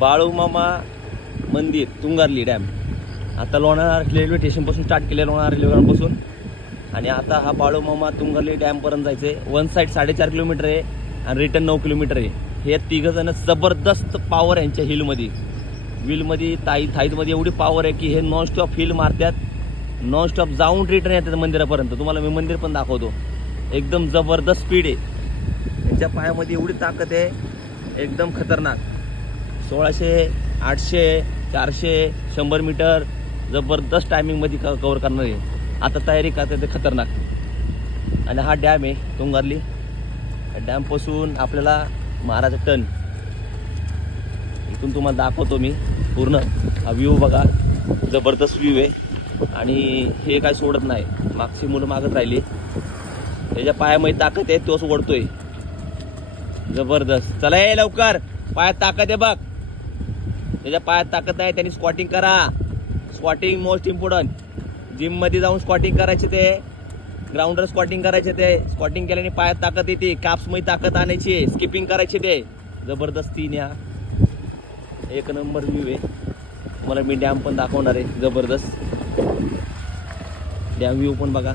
बाळूमामा मंदिर तुंगारली डॅम. आता लोणार रेल्वे स्टेशनपासून स्टार्ट केले, लोणार रेल्वेपासून. आणि आता हा बाळूमामा तुंगारली डॅमपर्यंत जायचं आहे. वन साईड 4.5 किलोमीटर आहे आणि रिटर्न 9 किलोमीटर आहे. हे तिघं जण जबरदस्त पॉवर यांच्या हिलमध्ये, व्हीलमध्ये थाईजमध्ये एवढी पॉवर आहे की हे नॉनस्टॉप हिल मारतात, नॉनस्टॉप जाऊन रिटर्न येतात मंदिरापर्यंत. तुम्हाला मी मंदिर पण दाखवतो. एकदम जबरदस्त स्पीड आहे त्यांच्या पायामध्ये, एवढी ताकद आहे, एकदम खतरनाक. 1600, 800, 400, 100 मीटर जबरदस्त टायमिंगमध्ये कव्हर करणार आहे. आता तयारी करते ते खतरनाक. आणि हा डॅम आहे तुंगारली. डॅमपासून आपल्याला महाराज टन इथून तुम्हाला दाखवतो मी पूर्ण. हा व्ह्यू बघा, जबरदस्त व्ह्यू आहे. आणि हे काय सोडत नाही, मागची मुलं मागत राहिली. त्याच्या पायामध्ये ताकद आहे, तोच ओढतोय जबरदस्त. चला ये लवकर, पायात ताकद आहे बघ, त्याच्या पायात ताकद आहे. त्यांनी स्क्वॉटिंग करा, स्क्वॉटिंग मोस्ट इम्पॉर्टंट. जिम मध्ये जाऊन स्क्वॉटिंग करायचे, ते ग्राउंडवर स्क्वॉटिंग करायचे. ते स्क्वॉटिंग केल्याने पायात ताकद येते, काप्समध्ये ताकद आणायची, स्किपिंग करायचे. ते जबरदस्तीने हा एक नंबर व्ह्यू आहे. मला मी डॅम पण दाखवणार आहे, जबरदस्त डॅम व्ह्यू पण बघा.